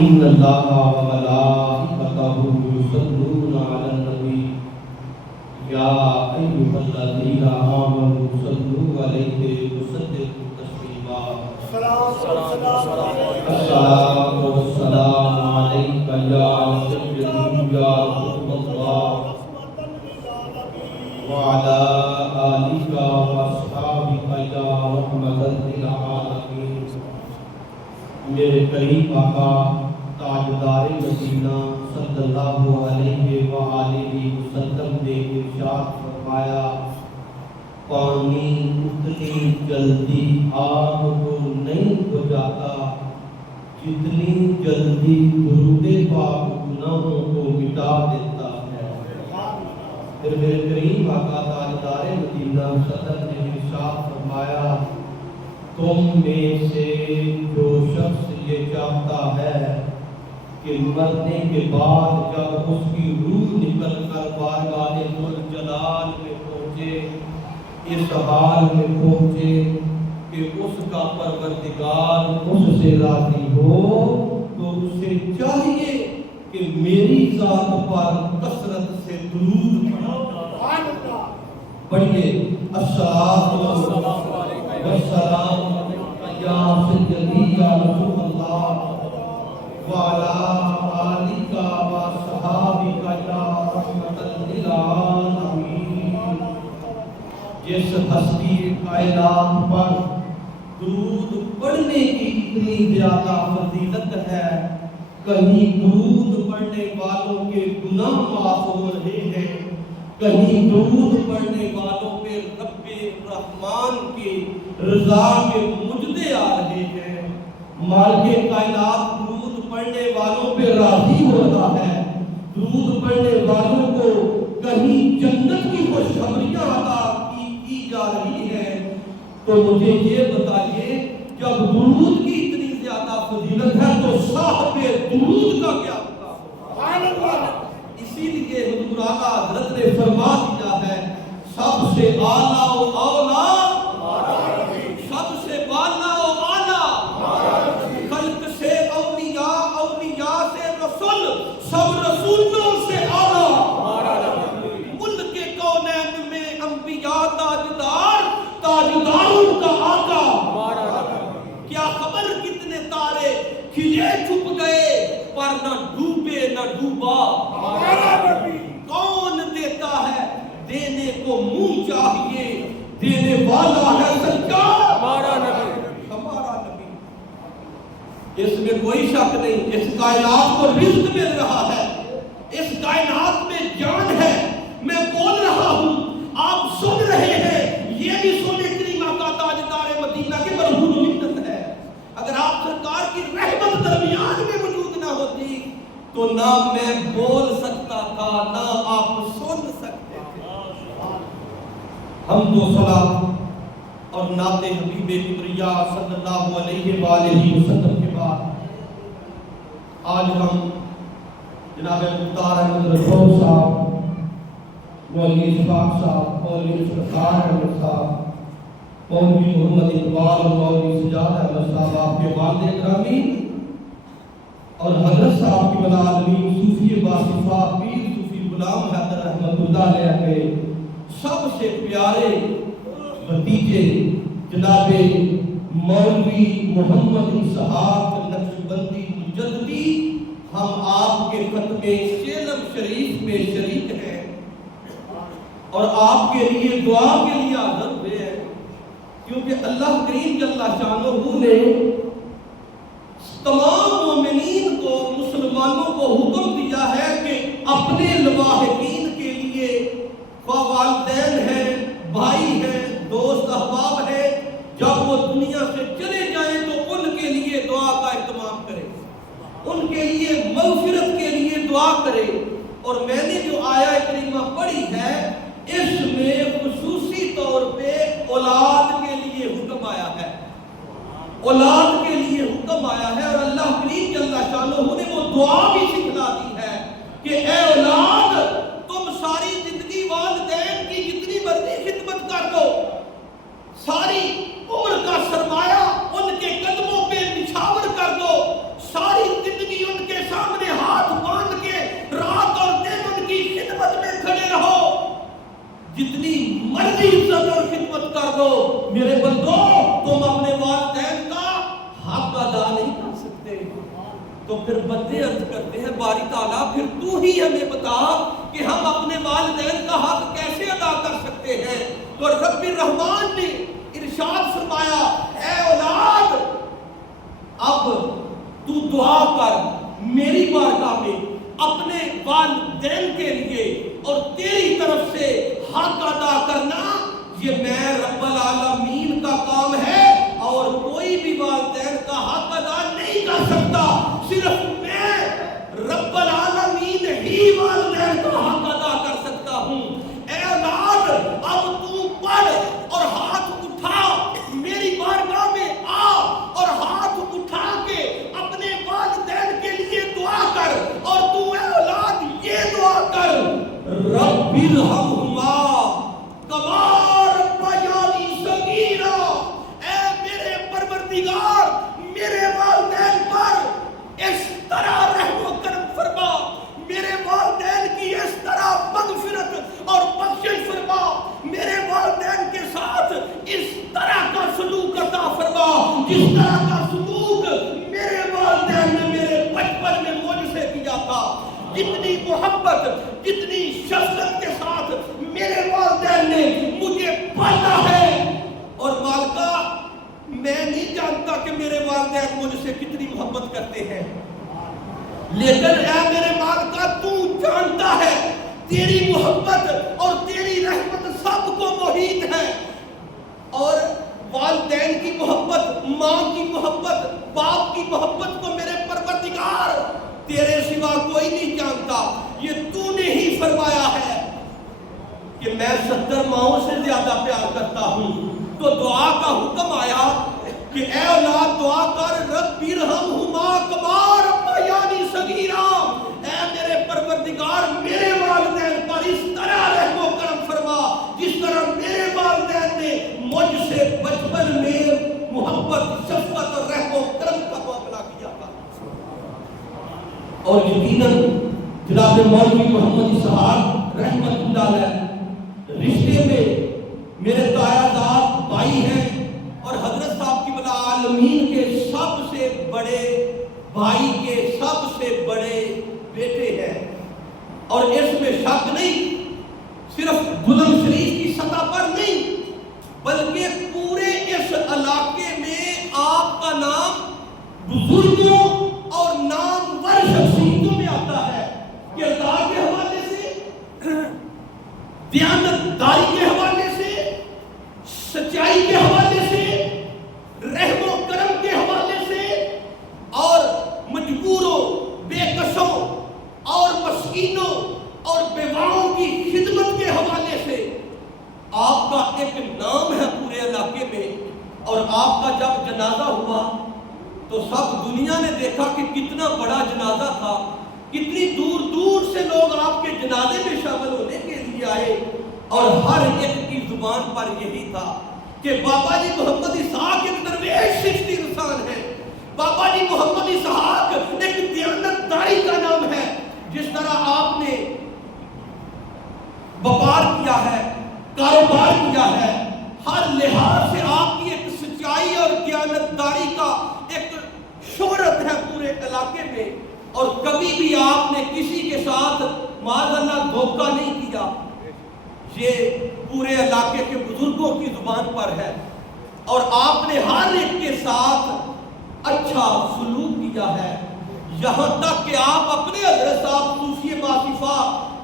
ان اللہ و ملائکتہ یصلون علی النبی یا ایھا الذین آمنوا صلوا علیہ وسلموا تسلیما الصلاۃ والسلام علیک یا سیدی یا رسول اللہ وعلی آلک واصحابک یا رحمۃ للعالمین۔ میرے قریب آقا تاجدار مدینہ صلی اللہ علیہ وآلہ وسلم نے ارشاد فرمایا، پانی اتنی جلدی آگ کو نہیں بجھاتا جتنی جلدی درود پاک گناہوں کو مٹا دیتا ہے۔ پھر میرے قریب آقا تاجدار مدینہ صلی اللہ علیہ وسلم نے ارشاد فرمایا، تم میں سے جو شخص یہ چاہتا ہے کہ مرنے کے بعد جب اس کی روح نکل کر بارگاہ ذوالجلال میں پہنچے، اس حال میں پہنچے کہ اس کا پروردگار اس سے راضی ہو، تو اسے چاہیے کہ میری ذات پر کثرت سے درود پڑھیے۔ الصلاۃ والسلام یا سیدی یا رسول اللہ وعلی آلک واصحابک یا رحمۃ للعالمین۔ جس ہستی کائنات پر درود پڑھنے کی اتنی زیادہ فضیلت ہے، کہیں درود پڑھنے والوں کے گناہ معاف ہو رہے ہیں، کہیں درود پڑھنے والوں پہ رب رحمان کی رضا کے مجدے آ رہے ہیں، مالک کائنات درود پڑھنے والوں پہ راضی ہو رہا ہے، درود پڑھنے والوں کو کہیں جنت کی خوشخبریاں عطا کی جا رہی ہیں۔ تو مجھے یہ بتائیے، جب درود کی اتنی زیادہ فضیلت ہے تو صاحب درود کا کیا ہوگا؟ اسی لیے حضور اعلیٰ حضرت نے فرما دیا ہے، سب سے اعلیٰ و اولیٰ، سب سے بالا و اعلیٰ، خلق سے اولیاء، اولیاء سے رسول، سب رسولوں سے اعلیٰ، ملک کونین میں انبیاء تاجدار، تاجداروں کا آقا۔ کیا خبر کتنے تارے کھلے چھپ گئے پر نہ ڈوبے نہ ڈوبا۔ کون دیتا ہے؟ دینے کو منہ چاہیے، دینے والا ہے سچا ہمارا نبی۔ اس میں کوئی شک نہیں، اس کائنات کو رزق مل رہا ہے، اس کائنات میں جان ہے۔ میں بول رہا ہوں، آپ سن رہے ہیں، یہ بھی سنے کریمہ کا تاجدار مدینہ کے مرحوم منت ہے۔ اگر آپ سرکار کی رحمت درمیان میں موجود نہ ہوتی تو نہ میں بول سکتا تھا، نہ آپ سن سکتے تھے۔ حمد و صلاۃ اور نعت حبیب کبریا صلی اللہ علیہ وآلہ وسلم کے بعد آج ہم جناب مختار احمد رسول صاحب، مولوی اشفاق صاحب، مولوی سرکار احمد صاحب، مولوی محمد اقبال اور مولوی سجاد احمد صاحب، آپ کے والد گرامی اور حضرت صاحب کی بلا عالمین صوفی باصفہ پیر صوفی غلام حیدر رحمۃ اللہ علیہ کے سب سے پیارے بھتیجے جناب مولوی محمد اسحاق نقشبندی مجددی، ہم آپ کے ختم سیلم شریف میں شریک ہیں اور آپ کے لیے دعا کے لیے حاضر ہوئے ہیں، کیونکہ اللہ کریم جل شانہ نے تمام مومنین کو، مسلمانوں کو حکم دیا ہے کہ اپنے لواحقین کے لیے، والدین ہیں، بھائی ہیں، دوست احباب ہیں، جب وہ دنیا سے چلے جائیں تو ان کے لیے دعا کا اہتمام کرے، ان کے لیے مغفرت کے لیے دعا کرے۔ اور میں نے جو آیہ کریمہ پڑھی ہے، اس میں خصوصی طور پہ اولاد کے لیے حکم آیا ہے، اولاد کے لیے حکم آیا ہے، اور اللہ کریم جل شانہ نے وہ دعا بھی سکھلا دی ہے کہ اے اولاد، تم ساری زندگی والدین کی جتنی مرضی خدمت کر دو، ساری عمر کا سرمایہ ان کے قدموں پہ نچھاور کر دو، ساری زندگی جتنی مرضی عزت اور خدمت کر دو میرے بندو، تم اپنے والدین کا حق ادا نہیں کر سکتے۔ تو پھر بندے عرض کرتے ہیں باری تعالیٰ پھر تو ہی ہمیں بتا کہ ہم اپنے والدین کا حق کیسے ادا کر سکتے ہیں۔ تو رب الرحمان نے ارشاد فرمایا اے اولاد اب تو دعا کر میری بارگاہ میں اپنے والدین کے لیے، اور تیری طرف سے حق ادا کرنا یہ میں رب العالمین کا کام ہے، اور کوئی بھی والدین کا حق ادا نہیں کر سکتا، صرف میں رب العالمین ہی والدین کا حق ادا کر سکتا ہوں۔ اے اولاد اب تو پڑھ اور ہاتھ اٹھا میری بارگاہ میں آ، اور ہاتھ اٹھا کے اپنے والدین کے لیے دعا کر، اور تو اے اولاد یہ دعا کر رب ارحمہما کما ربیانی صغیرا، اے میرے پروردگار میرے والدین پر اس طرح رحم و کرم فرما، میرے والدین کی اس طرح مغفرت اور بخشش فرما، میرے والدین کے ساتھ اس طرح کا سلوک عطا فرما جس طرح کا سلوک میرے والدین نے میرے بچپن میں مجھ سے کیا تھا۔ جتنی محبت جتنی شفقت کے ساتھ میرے والدین نے مجھے پالا ہے، اور مالکہ میں نہیں جانتا کہ میرے والدین مجھ سے کتنی محبت کرتے ہیں، لیکن اے میرے مالکہ تو جانتا ہے تیری محبت اور تیری رحمت سب کو محیط ہے، اور والدین کی محبت، ماں کی محبت، باپ کی محبت کو میرے پروردگار تیرے سوا کوئی نہیں جانتا، یہ تو نے ہی فرمایا ہے کہ میں 70 ماؤں سے زیادہ پیار کرتا ہوں۔ تو دعا کا حکم آیا کہ اے اولاد دعا کر رب ارحمہما کما ربیانی صغیرا، اے میرے پروردگار میرے والدین پر اس طرح رحم و کرم فرما جس طرح میرے والدین نے مجھ سے بچپن میں محبت، شفقت اور رحم و کرم کا معاملہ کیا تھا۔ اور یقیناً جناب مولوی محمد اسحاق رحمت اللہ علیہ رشتے میں میرے تایا داد بھائی ہیں، اور حضرت صاحب کی بلا عالمین کے سب سے بڑے بھائی کے سب سے بڑے بیٹے ہیں، اور اس میں شک نہیں، صرف بلند شریف کی سطح پر نہیں بلکہ پورے اس علاقے میں آپ کا نام بزرگوں اور نامور شخصیتوں میں آتا ہے، کردار کے حوالے سے، دیانتداری کے حوالے سے، سچائی کے حوالے سے، رحم و کرم کے حوالے سے، اور مجبوروں، بے کسوں اور مسکینوں اور بیواؤں کی خدمت کے حوالے سے آپ کا ایک نام ہے پورے علاقے میں۔ اور آپ کا جب جنازہ ہوا تو سب دنیا نے دیکھا کہ کتنا بڑا جنازہ تھا، کتنی دور دور سے لوگ آپ کے جنازے میں شامل ہونے کے لیے آئے، اور ہر ایک کی زبان پر یہی تھا کہ بابا جی محمد اسحاق ایک درویش چشتی انسان ہے، بابا جی محمد اسحاق ایک دیانتداری کا نام ہے، جس طرح آپ نے وپار کیا ہے، کاروبار کیا ہے، ہر لحاظ سے آپ کی ایک سچائی اور دیانتداری کا ایک شہرت ہے پورے علاقے میں، اور کبھی بھی آپ نے کسی کے ساتھ معاذ اللہ دھوکہ نہیں کیا، یہ پورے علاقے کے بزرگوں کی زبان پر ہے، اور آپ نے ہر ایک کے ساتھ اچھا سلوک کیا ہے، یہاں تک کہ آپ اپنے حضرت صاحب صوفی ماسفہ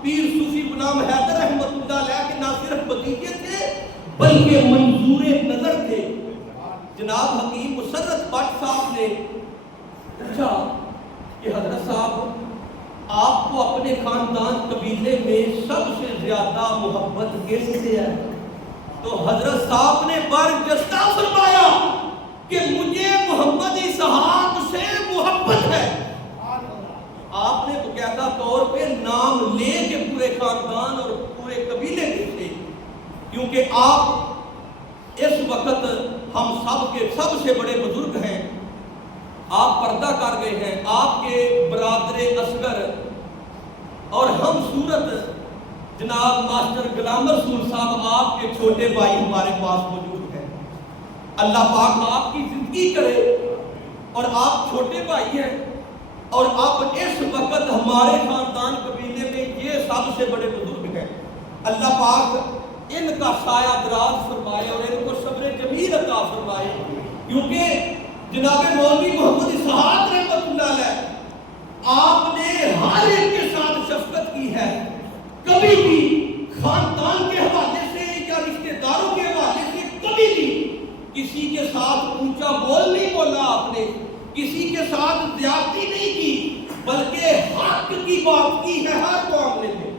پیر صوفی غلام حیدر رحمت اللہ علیہ کے نہ صرف بھتیجے تھے بلکہ منظور نظر تھے۔ جناب حکیم مسرت بٹ صاحب نے پوچھا کہ حضرت صاحب آپ کو اپنے خاندان قبیلے میں سب سے زیادہ محبت کس سے ہے؟ تو حضرت صاحب نے برجستہ فرمایا کہ مجھے محمد اسحاق سے محبت ہے۔ آپ نے باقاعدہ طور پہ نام لے کے پورے خاندان اور پورے قبیلے میں تھے، کیونکہ آپ اس وقت ہم سب کے سب سے بڑے بزرگ ہیں، آپ پردہ کر گئے ہیں، آپ کے برادر اصغر اور ہم صورت جناب ماسٹر غلام رسول صاحب آپ کے چھوٹے بھائی ہمارے پاس موجود ہیں. اللہ پاک آپ کی زندگی کرے اور آپ چھوٹے بھائی ہیں اور آپ اس وقت ہمارے خاندان قبیلے میں یہ سب سے بڑے بزرگ ہیں. اللہ پاک ان کا سایہ دراز فرمائے اور ان کو صبر جمیل عطا فرمائے، کیونکہ جناب مولوی محمد اسحاق رحمۃ اللہ علیہ آپ نے ہر ایک کے ساتھ شفقت کی ہے. کبھی بھی خاندان کے حوالے سے یا رشتہ داروں کے حوالے سے کبھی بھی کسی کے ساتھ اونچا بول نہیں بولا آپ نے، کسی کے ساتھ زیادتی نہیں کی، بلکہ حق کی بات کی ہے ہر معاملے میں،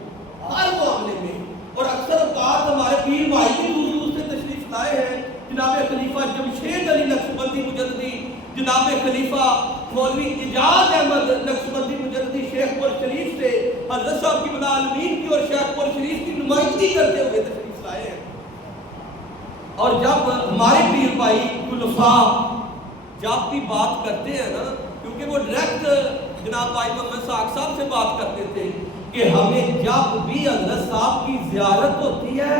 ہر معاملے میں. اور اکثر اوقات ہمارے پیر بھائی بھی دور دور سے تشریف لائے ہیں. جناب خلیفہ جمشید علی نقشبندی مجددی، جناب خلیفہ مولوی اجاز احمد نقشبندی مجددی شیخ پور شریف سے حضرت صاحب کی بلا عالمین کی اور شیخ پور شریف کی نمائندگی کرتے ہوئے تشریف لائے ہیں. اور جب ہمارے پیر بھائی خلفاء جب بھی بات کرتے ہیں نا، کیونکہ وہ ڈائریکٹ جناب بھائی محمد اسحاق صاحب سے بات کرتے تھے کہ ہمیں جب بھی حضرت صاحب کی زیارت ہوتی ہے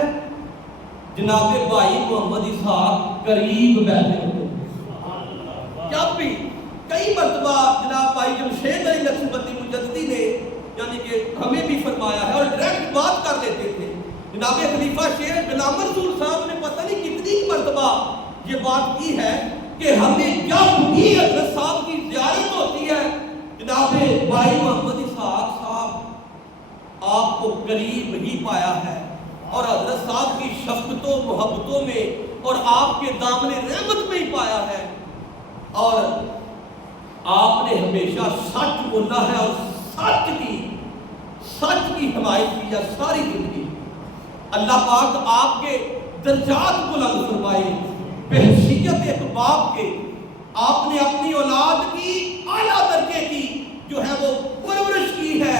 جناب بھائی محمد اسحاق قریب بیٹھے ہوتے ہیں. جب بھی کئی مرتبہ جناب بھائی جمشید علی نقشبندی مجددی نے یعنی کہ ہمیں بھی فرمایا ہے اور ڈائریکٹ بات کر لیتے تھے. جناب خلیفہ شیخ غلام رسول صاحب نے پتہ نہیں کتنی مرتبہ یہ بات کی ہے کہ ہمیں جب بھی حضرت صاحب کی زیارت ہوتی ہے جناب بھائی محمد اسحاق صاحب آپ کو قریب ہی پایا ہے اور حضرت صاحب کی شفقتوں محبتوں میں اور آپ کے دامن رحمت میں ہی پایا ہے. اور آپ نے ہمیشہ سچ بولا ہے اور سچ کی حمایت کی ہے ساری زندگی. اللہ پاک آپ کے درجات بلند فرمائے. بحیثیت ایک باپ کے آپ نے اپنی اولاد کی اعلیٰ درجے کی جو ہے وہ پرورش کی ہے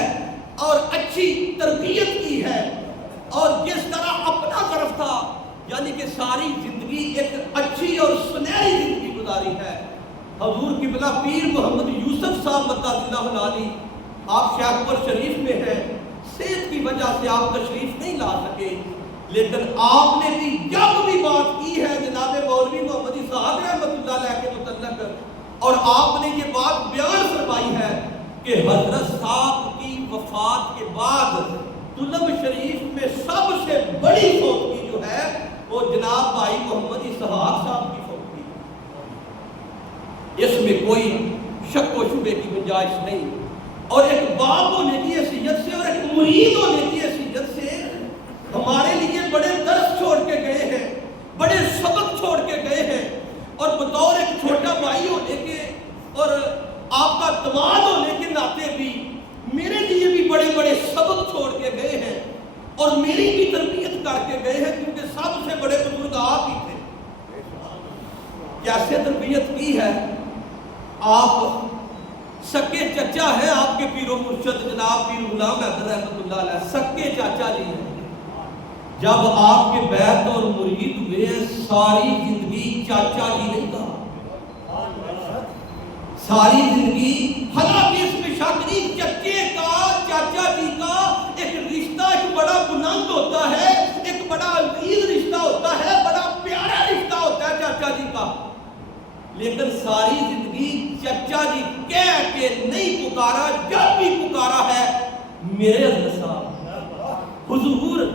اور اچھی تربیت کی ہے، اور جس طرح اپنا طرف تھا یعنی کہ ساری زندگی ایک اچھی اور سنہری زندگی گزاری ہے. حضور قبلہ پیر محمد یوسف صاحب مدد اللہ علیہ آپ شیخ پور شریف میں ہیں، صحت کی وجہ سے آپ تشریف نہیں لا سکے، لیکن آپ نے بھی جب بھی بات کی ہے جناب مولوی محمد اسحاق رحمۃ اللہ علیہ کے متعلق اور آپ نے یہ بات بیان فرمائی ہے کہ حضرت صاحب کی وفات کے بعد طلب شریف میں سب سے بڑی فوتگی جو ہے وہ جناب بھائی محمد اسحاق صاحب کی فوتگی. اس میں کوئی شک و شبے کی گنجائش نہیں. اور ایک باپ ہونے کی حیثیت سے اور ایک مرید ہونے کی حیثیت سے ہمارے لیے بڑے درس چھوڑ کے گئے ہیں، بڑے سبق چھوڑ کے گئے ہیں، اور بطور ایک چھوٹا بھائی ہونے کے اور آپ کا داماد ہونے کے ناطے بھی میرے لیے بھی بڑے بڑے سبق چھوڑ کے گئے ہیں اور میری بھی تربیت کر کے گئے ہیں، کیونکہ سب سے بڑے بزرگ آپ ہی تھے. کیسے تربیت کی ہے؟ آپ سکے چچا ہیں آپ کے پیر و مرشد جناب پیر غلام حیدر رحمۃ اللہ علیہ، سکے چاچا جی ہیں. جب آپ کے بیعت اور مرید ہوئے ساری زندگی چاچا جی نہیں کہا، ساری زندگی حالانکہ اس میں شک نہیں، چچے کا چاچا جی کا ایک رشتہ ایک بڑا بلند ہوتا ہے، ایک بڑا عزیز رشتہ ہوتا ہے، بڑا پیارا رشتہ ہوتا ہے چاچا جی کا. لیکن ساری زندگی چچا جی کہہ کے نہیں پکارا. جب بھی پکارا ہے میرے حضرت صاحب حضور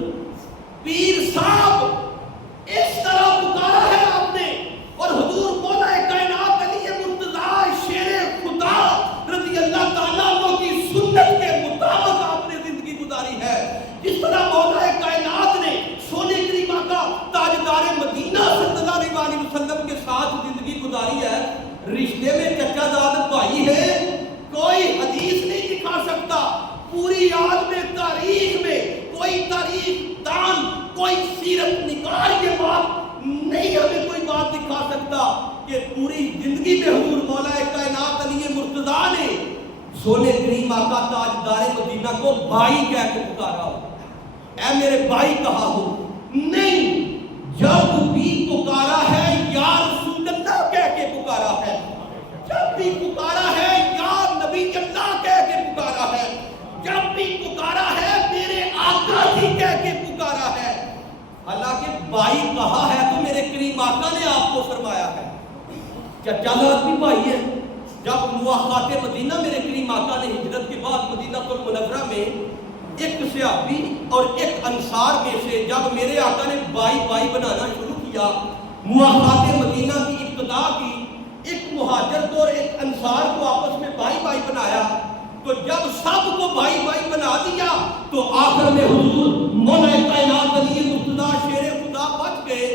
پیر صاحب اس طرح پکارا ہے آپ نے. اور حضور مولا کائنات علی مرتضیٰ شیر خدا رضی اللہ تعالیٰ عنہ کی سنت کے مطابق آپ نے زندگی گزاری ہے. جس طرح مولا کائنات نے سونے کریمہ کا تاجدار مدینہ صلی اللہ علیہ وسلم کے ساتھ زندگی گزاری ہے. رشتے میں چچا زاد بھائی ہے، کوئی حدیث نہیں دکھا سکتا، پوری عالم تاریخ میں کوئی تاریخ دان کوئی سیرت نگار یہ بات نہیں ہمیں کوئی بات دکھا سکتا کہ پوری زندگی میں حضور مولا کائنات علی مرتضیٰ نے سونے کریمہ کا تاجدار مدینہ کو بھائی کہہ کے پکارا ہو، اے میرے بھائی کہا ہو. نہیں، جب بھی پکارا ہے یا رسول اللہ کہہ کے پکارا ہے، جب بھی پکارا ہے یا نبی اللہ کہہ کے پکارا ہے، جب بھی پکارا ہے میرے آقا جی حالانکہ بھائی کہا ہے تو میرے کریم آقا نے آپ کو فرمایا ہے. کیا جلد بھی بھائی ہے؟ جب مواخات مدینہ میرے کریم آقا نے ہجرت کے بعد مدینہ المنورہ میں ایک صحابی اور ایک انصار میں سے جب میرے آقا نے بھائی بھائی بنانا شروع کیا، مواخات مدینہ کی ابتدا کی، ایک مہاجر کو اور ایک انصار کو آپس میں بھائی بھائی بنایا، تو جب سب کو بھائی بھائی بنا دیا تو آخر میں حضور مولا کائنات علی مرتضیٰ شیر خدا بچ گئے.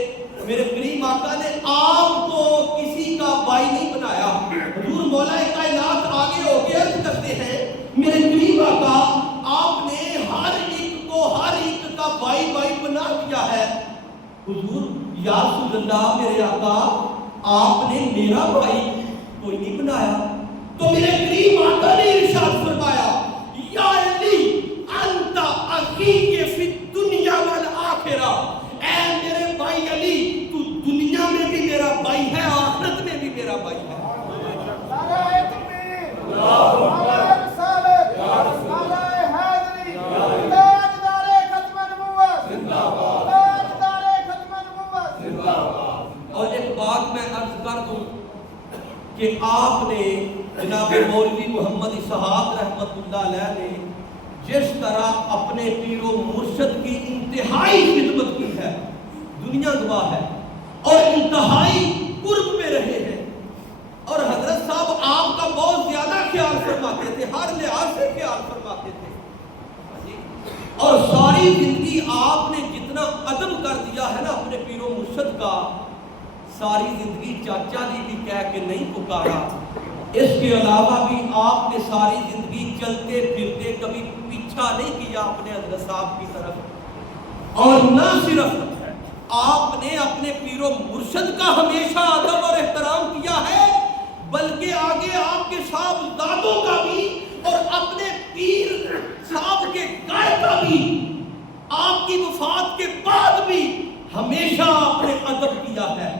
میرے کریم آقا نے آپ کو کسی کا بھائی نہیں بنایا. حضور مولا کائنات آگے ہو کے عرض کرتے ہیں میرے کریم آقا آپ نے ہر ایک کو ہر ایک کا بھائی بھائی بنا دیا ہے. حضور یا رسول اللہ میرے آقا آپ نے میرا بھائی کوئی نہیں بنایا. تو میرے کریم آقا نے ارشاد فرمایا یا علی انت اخی فی الدنیا والآخرہ، اے میرے بھائی علی تو دنیا میں بھی میرا بھائی ہے، آخرت میں بھی میرا بھائی ہے. اور ایک بات میں عرض کر دوں کہ آپ نے جناب مولوی محمد اسحاق رحمت اللہ علیہ نے جس طرح اپنے پیر و مرشد کی انتہائی خدمت کی ہے، دنیا گواہ ہے، اور انتہائی قرب میں رہے ہیں، اور حضرت صاحب آپ کا بہت زیادہ خیال فرماتے تھے، ہر لحاظ سے خیال فرماتے تھے، اور ساری زندگی آپ نے جتنا ادب کر دیا ہے نا اپنے پیر و مرشد کا، ساری زندگی چاچا جی بھی کہہ کے نہیں پکارا. اس کے علاوہ بھی آپ نے ساری زندگی چلتے پھرتے کبھی پیچھا نہیں کیا اپنے حضرت صاحب کی طرف. اور نہ صرف آپ نے اپنے پیر و مرشد کا ہمیشہ ادب اور احترام کیا ہے، بلکہ آگے آپ کے صاحبزادوں کا بھی اور اپنے پیر صاحب کے گھر کا بھی آپ کی وفات کے بعد بھی ہمیشہ آپ نے ادب کیا ہے،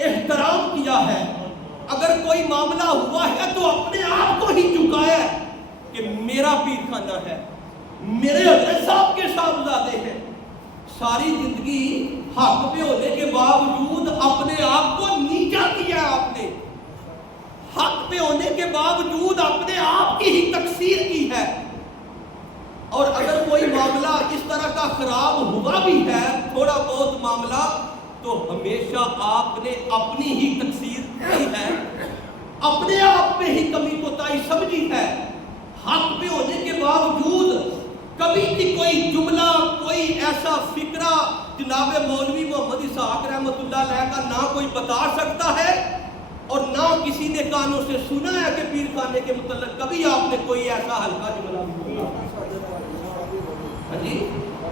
احترام کیا ہے. اگر کوئی معاملہ ہوا ہے تو اپنے آپ کو ہی جھکایا ہے کہ میرا پیر خانہ ہے، میرے حضرت صاحب کے صاحبزادے ہیں. ساری زندگی حق پہ ہونے کے باوجود اپنے آپ کو نیچا کیا آپ نے، حق پہ ہونے کے باوجود اپنے آپ کی ہی تقصیر کی ہے. اور اگر کوئی معاملہ اس طرح کا خراب ہوا بھی ہے، تھوڑا بہت معاملہ، تو ہمیشہ آپ نے اپنی ہی تقصیر کی ہے، اپنے آپ میں ہی کمی کوتاہی سمجھی ہے. حق پہ ہونے کے باوجود کبھی بھی کوئی جملہ، کوئی ایسا فکرہ جناب مولوی محمد اسحاق رحمت اللہ علیہ کا نہ کوئی بتا سکتا ہے اور نہ کسی نے کانوں سے سنا ہے کہ پیر خانے کے متعلق کبھی آپ نے کوئی ایسا ہلکا جملہ بھی بولا. جی،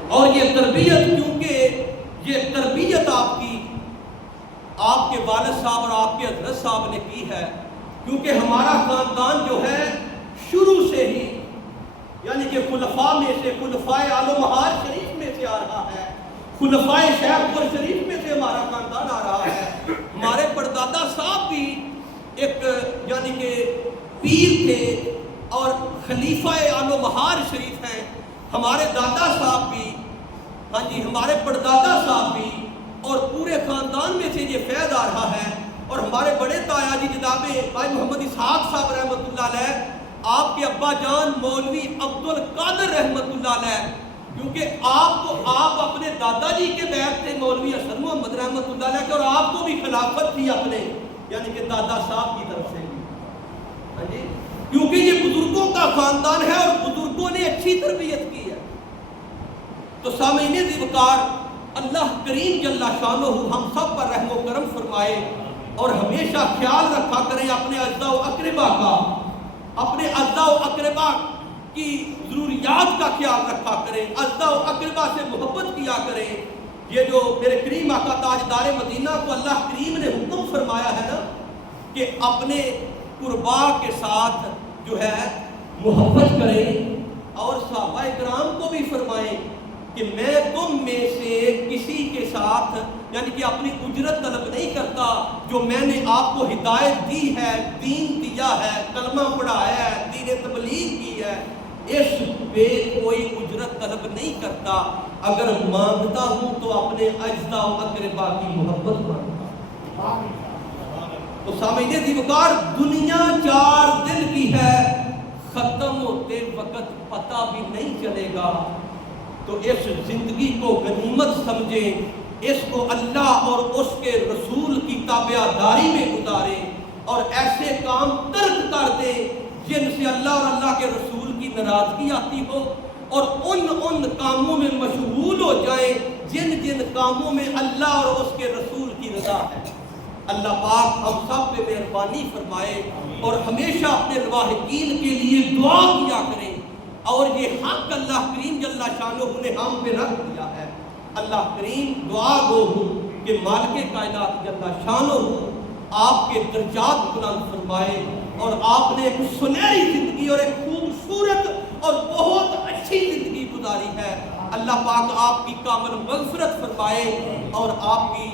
اور یہ تربیت، کیونکہ یہ تربیت آپ کے والد صاحب اور آپ کے حضرت صاحب نے کی ہے، کیونکہ ہمارا خاندان جو ہے شروع سے ہی یعنی کہ خلفاء میں سے، خلفاء آل و مہار شریف میں سے آ رہا ہے، خلفاء شیخ پور شریف میں سے ہمارا خاندان آ رہا ہے. ہمارے پردادا صاحب بھی ایک یعنی کہ پیر تھے اور خلیفہ آل و مہار شریف ہیں. ہمارے دادا صاحب بھی، ہاں جی، ہمارے پردادا صاحب بھی، اور پورے خاندان میں سے یہ فیض آ رہا ہے. اور ہمارے بڑے تایا جی جناب بھائی محمد اسحاق صاحب رحمت اللہ علیہ، آپ کے ابا جان مولوی عبد القادر رحمت اللہ علیہ، کیونکہ آپ اپنے دادا جی کے بیعت تھے مولوی حسن محمد رحمت اللہ علیہ کے، اور آپ کو بھی خلافت تھی اپنے یعنی کہ دادا صاحب کی طرف سے. ہاں جی، کیونکہ یہ بزرگوں کا خاندان ہے اور بزرگوں نے اچھی تربیت کی ہے. تو سامعین ذوقار، اللہ کریم جل شانہ ہم سب پر رحم و کرم فرمائے اور ہمیشہ خیال رکھا کریں اپنے اعزاء و اقربا کا، اپنے اعزاء و اقربا کی ضروریات کا خیال رکھا کریں، اعزاء و اقربا سے محبت کیا کریں. یہ جو میرے کریم آقا تاجدار مدینہ کو اللہ کریم نے حکم فرمایا ہے نا کہ اپنے قربا کے ساتھ جو ہے محبت کریں، اور صحابہ کرام کو بھی فرمائیں کہ میں تم میں سے کسی کے ساتھ یعنی کہ اپنی اجرت طلب نہیں کرتا، جو میں نے آپ کو ہدایت دی ہے، دین دیا ہے، کلمہ پڑھایا ہے، دین تبلیغ کی ہے، اس پہ کوئی اجرت طلب نہیں کرتا. اگر مانگتا ہوں تو اپنے اجزاء و اقربا کی محبت مانگتا ہوں۔ تو سامعین عزیز وقار، دنیا 4 دن کی ہے، ختم ہوتے وقت پتہ بھی نہیں چلے گا، تو اس زندگی کو غنیمت سمجھیں، اس کو اللہ اور اس کے رسول کی تابعداری میں گزاریں اور ایسے کام ترک کر دیں جن سے اللہ اور اللہ کے رسول کی ناراضگی آتی ہو، اور ان کاموں میں مشغول ہو جائیں جن کاموں میں اللہ اور اس کے رسول کی رضا ہے۔ اللہ پاک ہم سب پہ مہربانی فرمائے اور ہمیشہ اپنے لواحقین کے لیے دعا کیا کریں، اور یہ حق اللہ کریم جل شانہ نے ہم پہ رکھ دیا ہے۔ اللہ کریم دعا گو ہوں کہ مالک کائنات جل شانہ آپ کے درجات بلند فرمائے، اور آپ نے ایک سنہری زندگی اور ایک خوبصورت اور بہت اچھی زندگی گزاری ہے۔ اللہ پاک آپ کی کامل مغفرت فرمائے اور آپ کی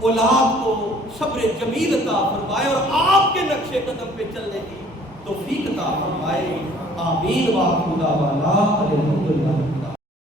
اولاد کو صبر جمیل عطا فرمائے اور آپ کے نقش قدم پہ چلنے کی توفیق عطا فرمائے۔ آمین۔ وآخر دعوانا الحمدللہ۔